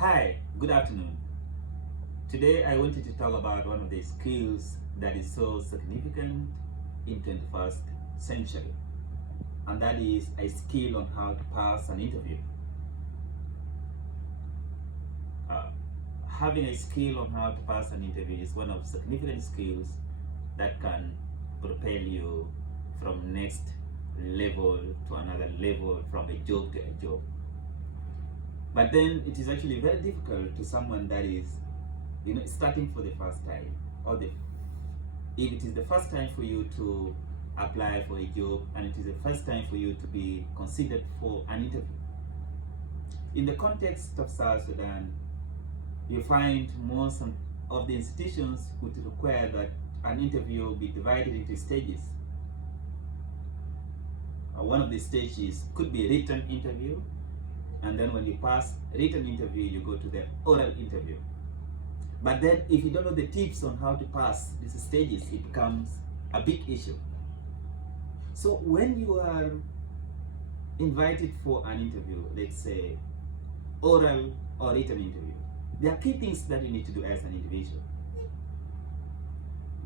Hi, good afternoon. Today I wanted to talk about one of the skills that is so significant in 21st century, and that is a skill on how to pass an interview. Having a skill on how to pass an interview is one of significant skills that can propel you from next level to another level, from a job to a job. But then it is actually very difficult to someone that is, starting for the first time, or if it is the first time for you to apply for a job and it is the first time for you to be considered for an interview. In the context of South Sudan, you find most of the institutions would require that an interview be divided into stages. One of the stages could be a written interview, and then when you pass written interview, you go to the oral interview. But then if you don't know the tips on how to pass these stages, it becomes a big issue. So when you are invited for an interview, let's say oral or written interview, there are key things that you need to do as an individual.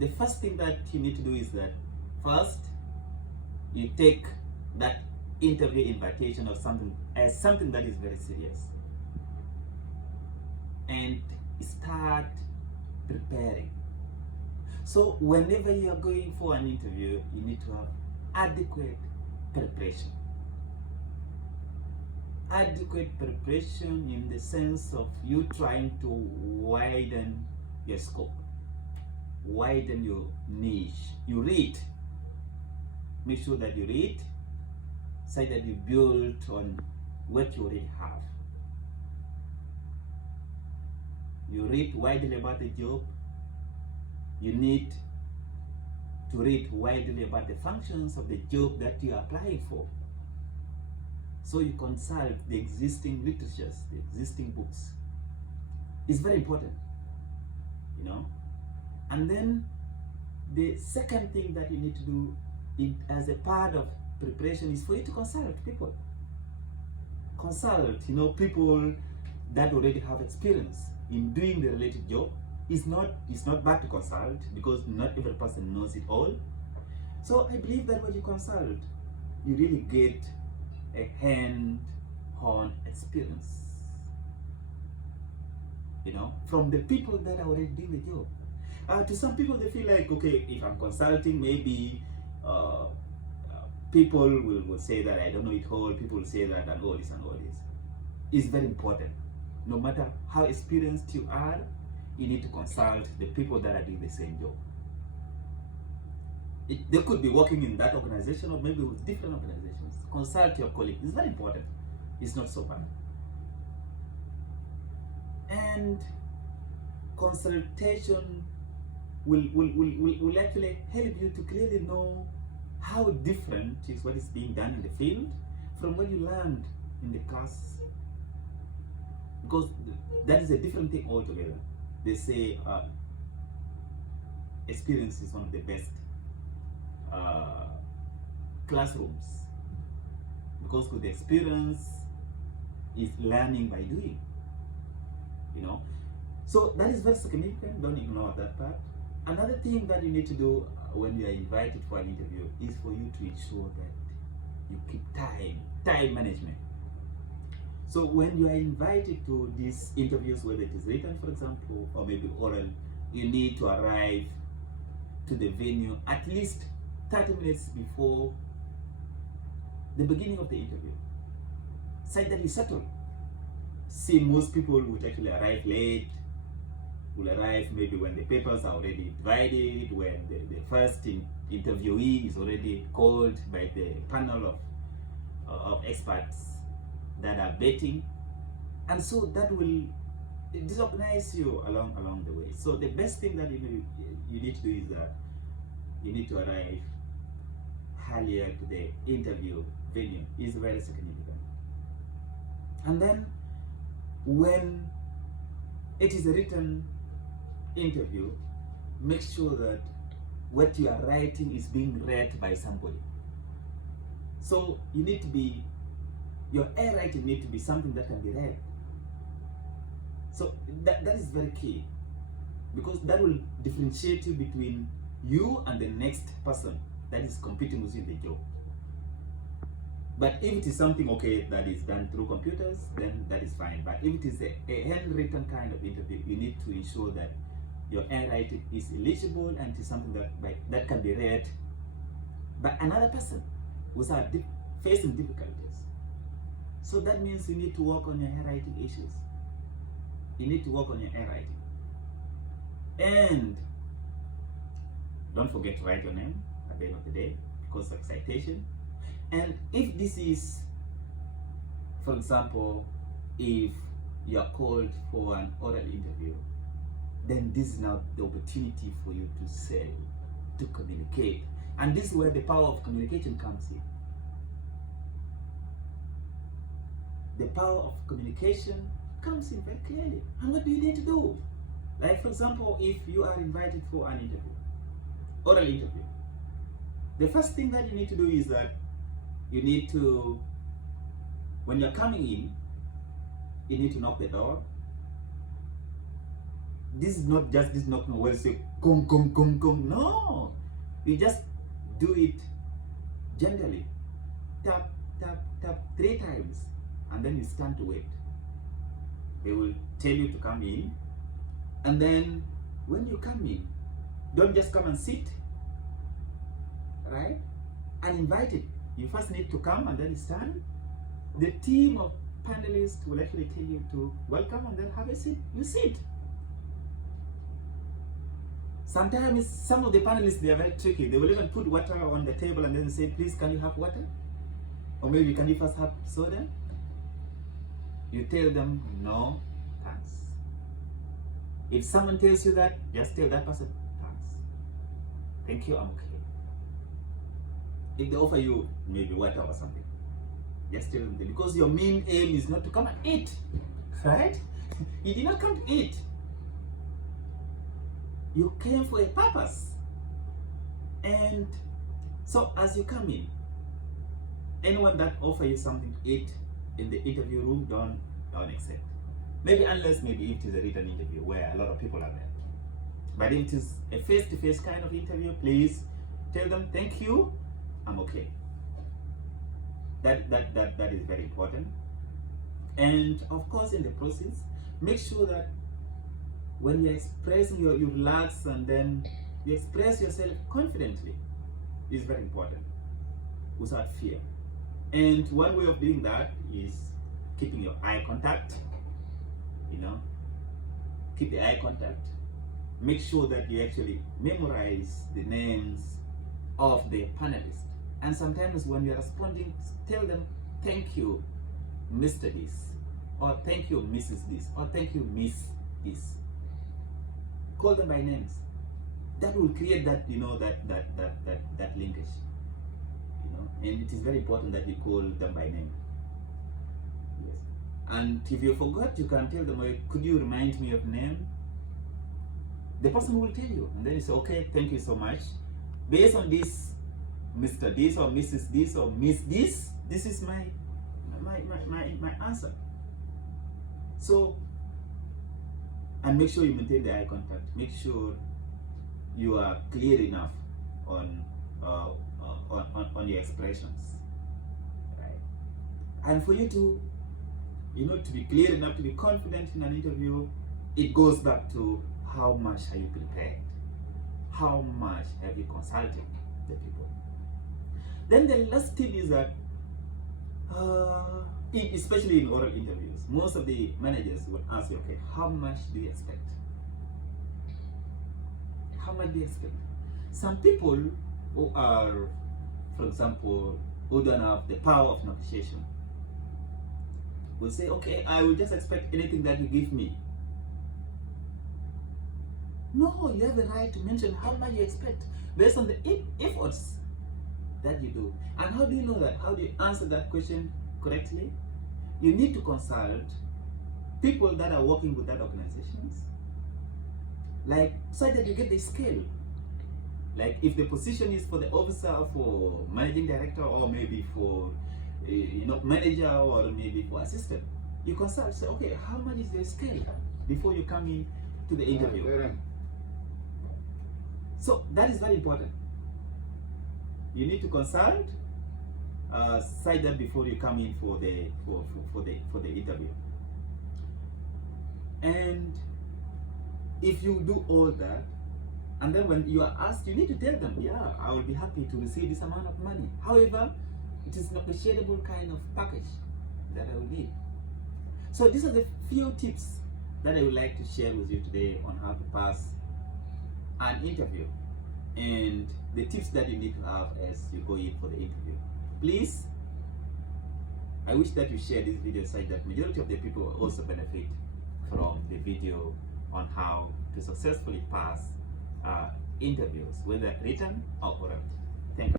The first thing that you need to do is that first you take that interview invitation or something as something that is very serious and start preparing. So whenever you are going for an interview, you need to have adequate preparation. Adequate preparation in the sense of you trying to widen your scope, widen your niche. You read. Make sure that you read so that you build on what you already have. You read widely about the job. You need to read widely about the functions of the job that you are applying for. So you consult the existing literatures, the existing books. It's very important, And then the second thing that you need to do as a part of preparation is for you to consult people. Consult, people that already have experience in doing the related job. It's not bad to consult because not every person knows it all. So I believe that when you consult, you really get a hand-on experience, from the people that are already doing the job. To some people, they feel like, okay, if I'm consulting, maybe people will say that I don't know it all, people will say that and all this and all this. It's very important. No matter how experienced you are, you need to consult the people that are doing the same job. They could be working in that organization or maybe with different organizations. Consult your colleagues. It's very important. It's not so bad. And consultation will actually help you to clearly know how different is what is being done in the field from what you learned in the class. Because that is a different thing altogether. They say experience is one of the best classrooms, because with experience is learning by doing, So that is very significant. Don't ignore that part. Another thing that you need to do when you are invited for an interview is for you to ensure that you keep time management. So when you are invited to these interviews, whether it is written, for example, or maybe oral, you need to arrive to the venue at least 30 minutes before the beginning of the interview, so that you settle. See, most people would actually arrive late, will arrive maybe when the papers are already divided, when the first interviewee is already called by the panel of experts that are betting, and so that will disorganize you along the way. So the best thing that you need to do is that you need to arrive earlier to the interview venue. Is very significant. And then when it is a written interview, make sure that what you are writing is being read by somebody. So your air writing need to be something that can be read. So that is very key, because that will differentiate you between you and the next person that is competing with you in the job. But if it is something, okay, that is done through computers, then that is fine. But if it is a handwritten kind of interview, you need to ensure that your handwriting is illegible and it is something that can be read by another person without facing difficulties. So that means you need to work on your handwriting issues. You need to work on your handwriting. And don't forget to write your name at the end of the day, because of citation. And if this is, for example, if you are called for an oral interview, then this is now the opportunity for you to sell, to communicate. And this is where the power of communication comes in. The power of communication comes in very clearly. And what do you need to do? Like, for example, if you are invited for an interview, oral interview, the first thing that you need to do is that you need to, when you're coming in, you need to knock the door. This is not just this knocking where you say, gong, gong, gong, gong. No! You just do it gently. Tap, tap, tap 3 times. And then you stand to wait. They will tell you to come in. And then when you come in, don't just come and sit, right? Uninvited. You first need to come and then stand. The team of panelists will actually tell you to welcome and then have a seat. You sit. Sometimes some of the panelists, they are very tricky. They will even put water on the table and then say, please, can you have water? Or maybe, can you first have soda? You tell them, no, thanks. If someone tells you that, just tell that person, thanks. Thank you, I'm okay. If they offer you maybe water or something, just tell them that, because your main aim is not to come and eat, right? You did not come to eat. You came for a purpose. And so as you come in, anyone that offers you something to eat in the interview room, don't accept. Maybe unless maybe it is a written interview where a lot of people are there. But if it is a face-to-face kind of interview, please tell them, thank you, I'm okay. That is very important. And of course, in the process, make sure that when you're expressing, you relax and then you express yourself confidently. Is very important, without fear. And one way of doing that is keeping your eye contact. You know, keep the eye contact. Make sure that you actually memorize the names of the panelists. And sometimes when you're responding, tell them, thank you, Mr. This, or thank you, Mrs. This, or thank you, Miss This. Call them by names. That will create that, you know, that linkage. You know, and it is very important that you call them by name. Yes. And if you forgot, you can tell them, could you remind me of name? The person will tell you, and then you say, okay, thank you so much. Based on this, Mr. This or Mrs. This or Miss This, this is my answer. So, and make sure you maintain the eye contact. Make sure you are clear enough on your expressions, right? And for you to, you know, to be clear enough, to be confident in an interview, it goes back to how much are you prepared? How much have you consulted the people? Then the last tip is that, especially in oral interviews, most of the managers will ask you, okay, how much do you expect? How much do you expect? Some people who are, for example, who don't have the power of negotiation will say, okay, I will just expect anything that you give me. No, you have the right to mention how much you expect based on the efforts that you do. And how do you know that? How do you answer that question correctly? You need to consult people that are working with that organizations, like, so that you get the scale. Like, if the position is for the officer, for managing director, or maybe for you know, manager, or maybe for assistant, You consult, say, okay, how much is the scale before you come in to the interview? So that is very important. You need to consult, cite that before you come in for the interview. And if you do all that, and then when you are asked, you need to tell them, yeah, I will be happy to receive this amount of money. However, it is not a shareable kind of package that I will need. So these are the few tips that I would like to share with you today on how to pass an interview, and the tips that you need to have as you go in for the interview. Please, I wish that you share this video so that majority of the people will also benefit from the video on how to successfully pass interviews, whether written or oral.